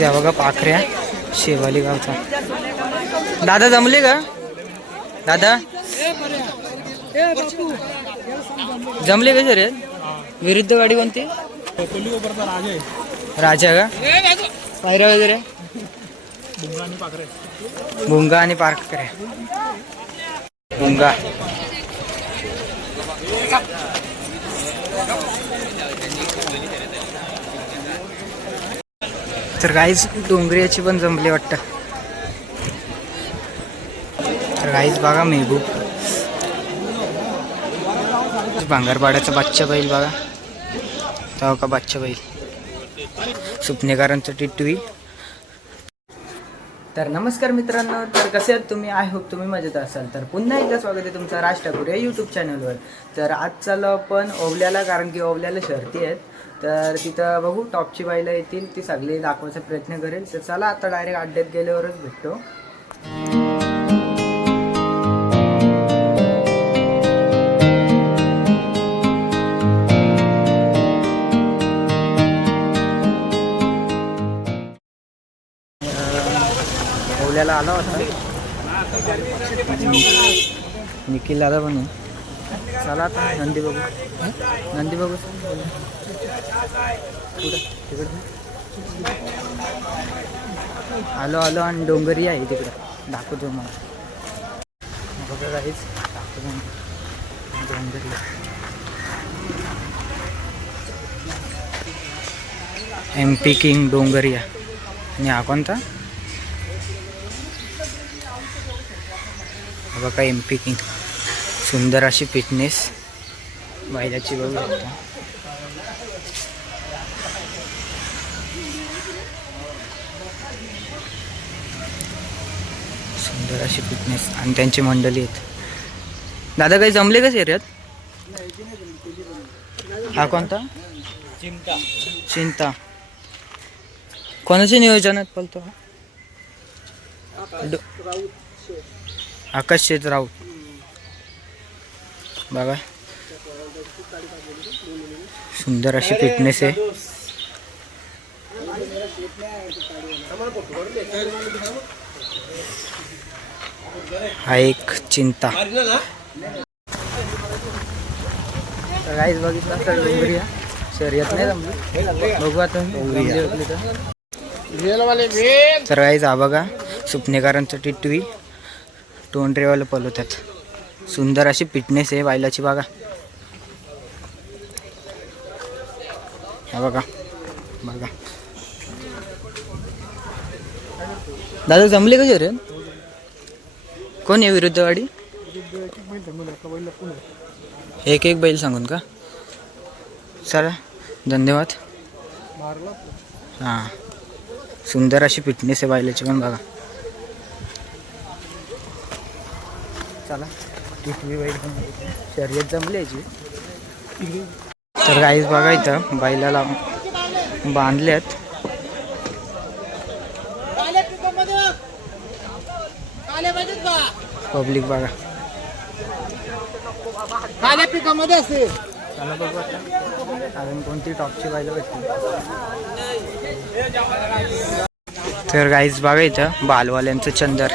द्या बघा पाखऱ्या शेवाली गावचा. दादा जमले का? दादा? जमले का सर विरुद्ध गाडी कोणती? राजा का? पायऱ्या वगैरे? भुंगा आणि पारकऱ्या भुंगा. तर गाईज डोंगऱ्याची पण जमली वाटतं. तर गाईज बघा मेघू. भांगरपाड्याचा बच्चा बैल बघा. तेव्हा का बच्चा बैल? सुपनेकरांचं टिटवी तर नमस्कार मित्रांनो तर कसे आहात तुम्ही? आय होप तुम्ही मजेत असाल. तर पुन्हा एकदा स्वागत आहे तुमचं राज ठाकूर या यूट्यूब चॅनलवर तर आज चालू आपण ओवल्याला कारण की ओवल्याला शर्ती आहेत. तर तिथं बघू टॉपची बाईला येतील ती सगळी दाखवायचा प्रयत्न करेल. तर चला आता डायरेक्ट अड्ड्यात गेल्यावरच भेटतो. ओल्याला आला होता. निखिल दादा पण चला आता नंदी बघू. नंदी बघू. आलो आलो आणि डोंगरी आहे तिकडं. दाखवतो मला बघा काहीच दाखवतो डोंगरी. एम पी किंग डोंगरिया आणि हा कोणता? बघा एम पी किंग सुंदर अशी फिटनेस बैलाची बघू शकता. सुंदर अशी फिटनेस आणि त्यांची मंडळी आहेत. दादा काही जमले का एरियात हा कोणता? चिंता. चिंता कोणाचे नियोजनात पलतो हा? आकाश शेत राऊत. बघा. सुंदर अशी फिटनेस आहे. हा एक चिंता. काहीच बघितलं डोंगरिया. शर्यत नाही जमली. बघू आता होती तर काहीच हा बघा सुपनेकरांचं टिटवी. टोंडरेवाला पलवतात. सुंदर अशी फिटनेस आहे बायलाची बघा. हा बघा. बघा. दादा जमले का रे कोण आहे विरुद्धवाडी? एक एक बैल सांगून का? चला धन्यवाद. हां. सुंदर अशी फिटनेस आहे बैलाची पण बघा. चला बैल पण शर्यत जमली याची. तर गाईज बघा इथं बैलाला बांधल्यात. पब्लिक बघा. काल्या पिकामध्ये असते बघू अजून कोणती टॉपची बैल भेटते तर गाईज बघा इथं बालवाल्यांचं चंदर.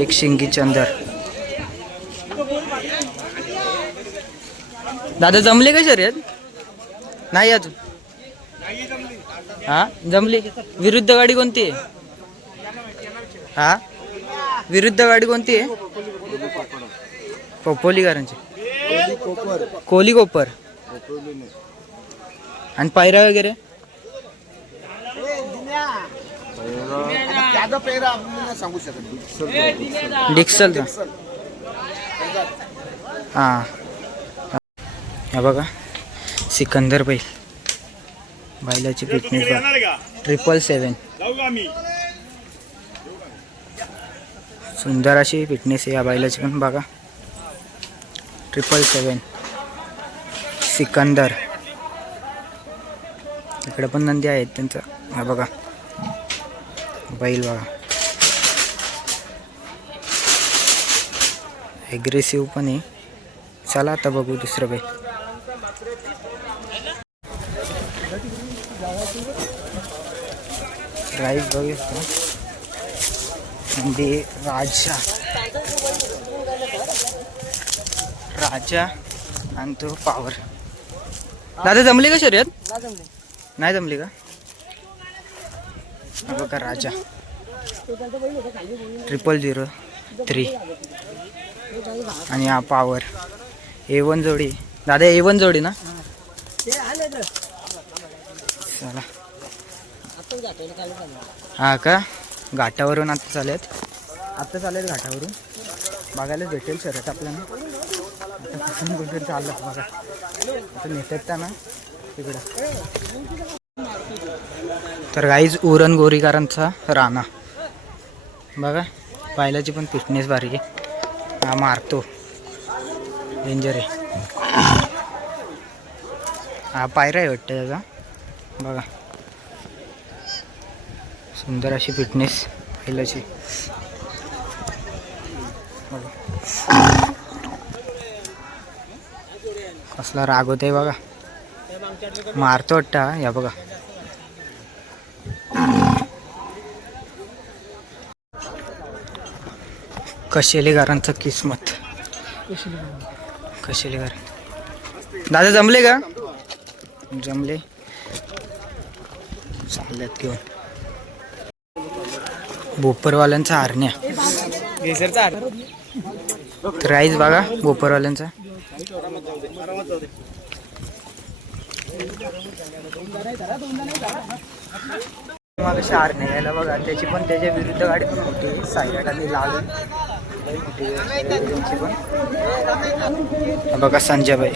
एक शिंगी चंदर. दादा जमले का शर्यत? नाही अजून. हा? जमली. विरुद्ध गाडी कोणती आहे? हा? विरुद्ध गाडी कोणती आहे? पोपोलीकरांची कोली कोपर. आणि पायरा वगैरे? डिक्सल हां. हा बघा. सिकंदर बैल. बैलाची फिटनेस ट्रिपल सेवन सुंदर अशी फिटनेस आहे या बैलाची पण बघा. Triple seven Sikandar. इकडे पण नंदी आहेत त्यांचं. हा बघा. बैल बघा. ॲग्रेसिव्ह पण आहे. चला आता बघू दुसरं बैल. राईस बघू शकता म्हणजे राजा. राजा आणि तो पावर दादा जमली का शर्यत? नाही जमली का? बघा राजा. ट्रिपल झिरो थ्री आणि हा पावर ए वन जोडी. दादा ए वन जोडी ना? चला. हा का? घाटावरून आता चालेत आता चालेल घाटावरून. बघायला भेटेल शर्यत आपल्याला. आता कुठून कुठून चाललं बघा. आता नेतात ना तिकडं. तर गाईज उरण गोरीकरांचा राणा. बघा पाहिल्याची पण फिटनेस बारीक आहे. हा मारतो. डेंजर आहे. हा पायरा आहे वाटतं त्याचा. बघा. सुंदर अशी फिटनेस बैलाची कसला राग आहे बघा. मारतो वाटतं या बघा. कशेलेकरांचं किस्मत. कशेलेकर दादा जमले का? जमले. चालल्यात घेऊन. बोपरवाल्यांचा हरण्या तर राईस बघा बोपरवाल्यांचा. मग शार यायला बघा त्याची पण त्याच्या विरुद्ध गाडी पण लई मोठी आहे. त्यांची पण. बघा संजय भाई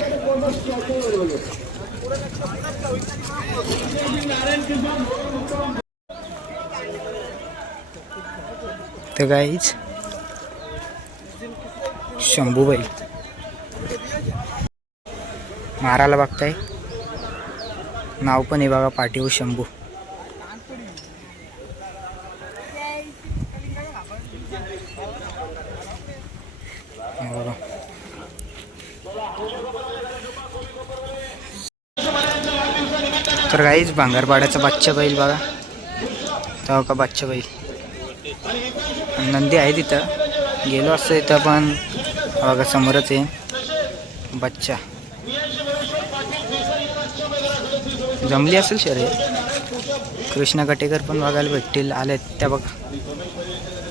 तर गाईज शंभूबाई. मारायला बघताय. नाव पण आहे बघा पाठीवर शंभू. बघा. तर काहीच भांगरपाड्याचा बच्चा बैल बघा. तेव्हा का बच्चा बैल? नंदी आहे तिथं. गेलो असतो इथं पण. बघा समोरच आहे. बच्चा. जमली असेल शरे कृष्णा गटेकर पण बघायला भेटतील. आलेत त्या बघा.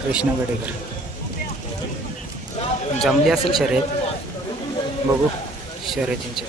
कृष्णा गटेकर. जमली असेल शर्यत बघू. शर्यतींच्या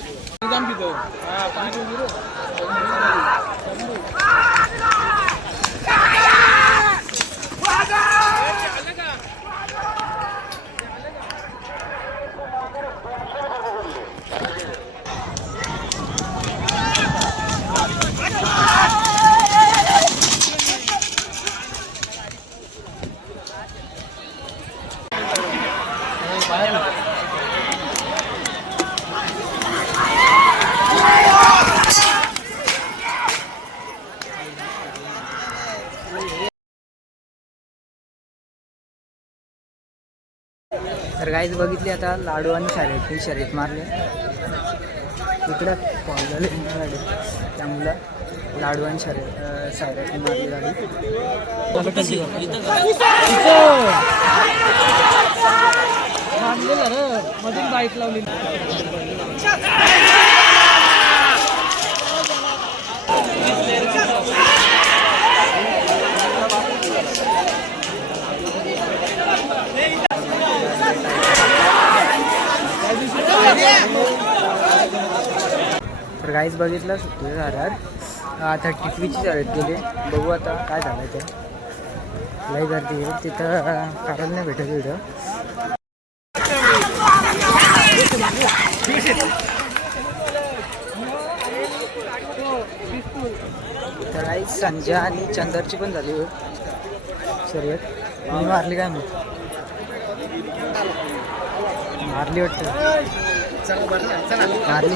तर काहीच बघितली आता लाडू आणि शर्यत. ही शर्यत मारली. इकडं कॉल झाले गाडी त्यामुळं लाडू आणि शर्यत शर्यत मारली गाडी. मधून बाईक लावली प्राईस काहीच बघितलं सुट्टी झाल्यावर आता टिकवीची चालत गेली. बघू आता काय झालं ते. लई गर्दी आहे. तिथं काढायला नाही भेटत तिथं तर आई संजय आणि चंदरची पण झाली हो. शर्यत मी मारली काय मग? मारली वाटतं. मारली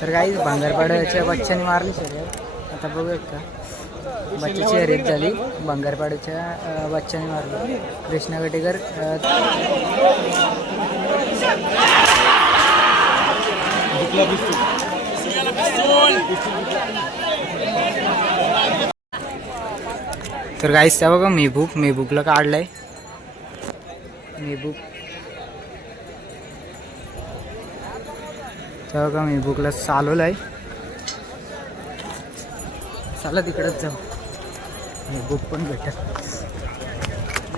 तर काही भांगरपाड्याच्या बच्च्याने मारली शर्यत. आता बघूयात का? बच्च्याची हरीत झाली. भांगरपाड्याच्या बच्च्याने मारली. कृष्णा गटेकर अं, तर गाईस त्या बघा मेहबूब मेहबूबला काढलाय. मेहबूब त्या बघा मेहबूबला आहे चला तिकडच जाऊ. मेहबूब पण भेटत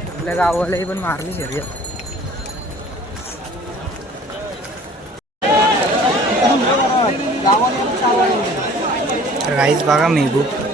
आपल्या गावालाही पण मारली शर्यत. तर गाईच बघा मेहबूब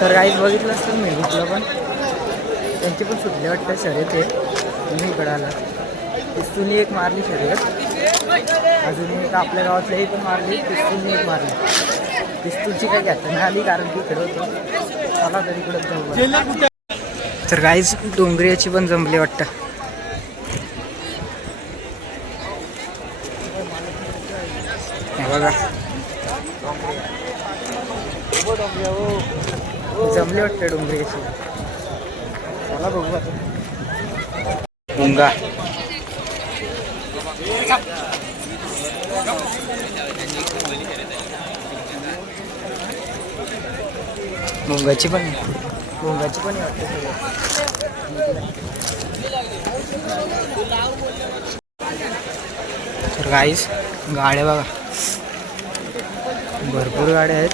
तर काहीच बघितलं असतं मी घेतलं पण. त्यांची पण सुटले वाटतं शर्यत आहे तुम्ही इकडं आला. पिस्तुनी एक मारली शर्यत. अजून एक आपल्या गावातल्याही पण मारली पिस्तुलनी एक मारली. पिस्तूलची काही घ्यायचं? नाही आली कारण की इकडं होतं. चला तर इकडं तर काहीच डोंगऱ्याची पण जमली वाटतं. हे बघा. जमले वाटतं डोंगरीयाची चला बघू आता मुंगा मुंगाची पण मुंगाची पण तर गाईस गाड्या बघा. भरपूर गाड्या आहेत.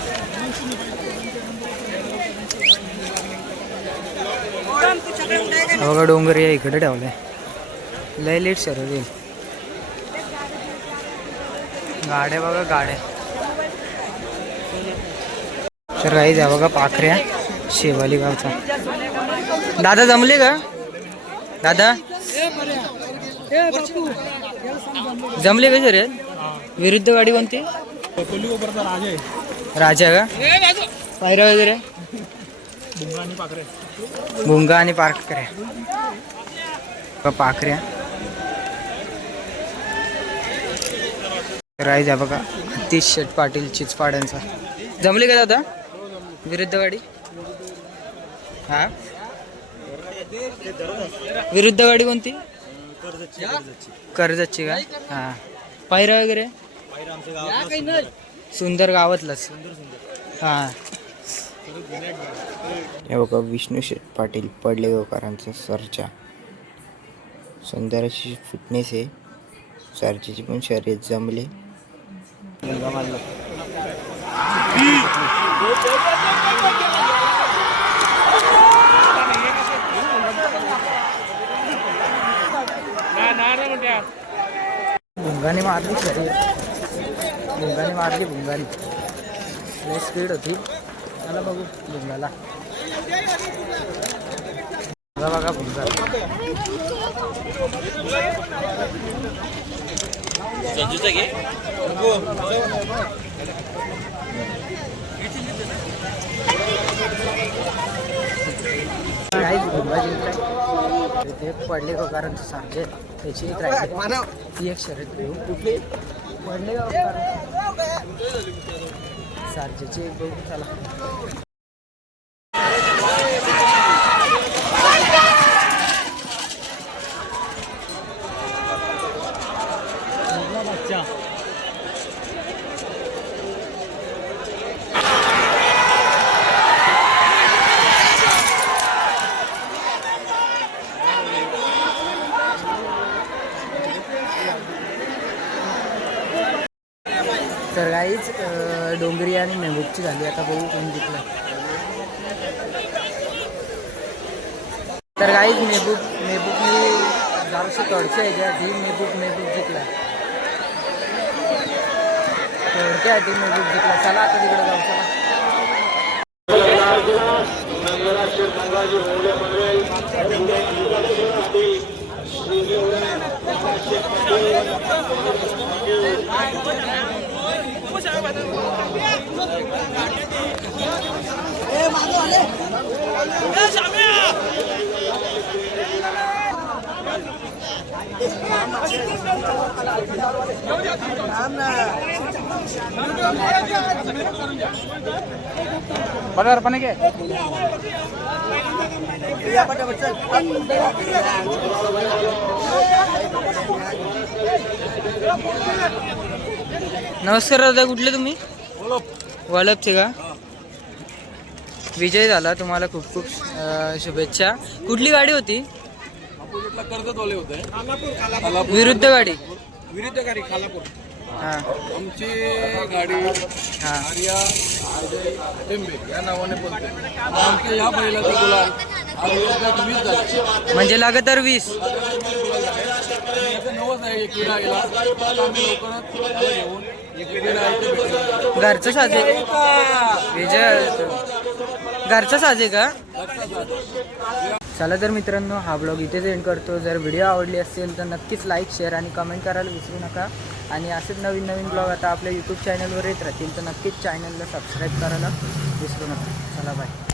बघा डोंगर या इकडे ठेवलाय. लय लेट सर येईल गाड्या बघा गाड्या. तर काही द्या बघा पाखऱ्या शेवाली गावचा. दादा जमले का? दादा? जमले का सर विरुद्ध गाडी कोणती? राजा का? पायरा वगैरे? भुंगा आणि पाखऱ्या. पाखऱ्या. राईज आहे बघा तीस शेट पाटील चिचपाड्यांचा. जमले का दादा? विरुद्ध गाडी हा? विरुद्ध गाडी कोणती? कर्जतची का? हा. पायरा वगैरे? सुंदर गावातलंच. हा. हे बघा विष्णू शेठ पाटील पडलेगावकरांचा सरचा सुंदर अशी फिटनेस आहे. सरचीची पण शर्यत जमले. भुंगाने मारली शर्यत भुंगाने मारली भुंगाने. लय स्पीड होती. चला बघू भुंगाला. बघा बघा भुंगा. काहीच भुंगा जिंकलाय ते पडले का कारण सांगे त्याची एक राहिली ती एक शर्यत घेऊ कुठली पडले का सारजेची एक बघू चला तर काहीच डोंगरी आणि झाली आता बघू कोण जिंकलं. तर काहीच मेहबूब मेहबूबनी जराशी तडच्या ह्याच्या आधी मेहबूब मेहबूब जिंकला. तडच्या आधी मेहबूब जिंकला? चला आता तिकडे जाऊ चला. बरोबर पण घे पटापट नमस्कार दादा कुठले तुम्ही? वळपचे का? विजय झाला तुम्हाला खूप खूप शुभेच्छा. कुठली गाडी होती? अपोजिटला कर्जतवाले होते. विरुद्ध गाडी. विरुद्ध गाडी खालापूर. हा. आमची गाडी हा. आर्या अजय टेंबे या नावाने बोलते आमच्या या बैलाचा गुलाल आज वर्गात वीस झाले. म्हणजे लगातार वीस. घरचं साजे. विजय. घरचं साजे का? चला तर मित्रांनो हा ब्लॉग इथेच एंड करतो. जर व्हिडिओ आवडली असेल तर नक्कीच लाईक शेअर आणि कमेंट करायला विसरू नका. आणि असेच नवीन नवीन ब्लॉग आता आपल्या यूट्यूब चॅनलवर येत राहतील तर नक्कीच चॅनलला सबस्क्राईब करायला विसरू नका. चला बाय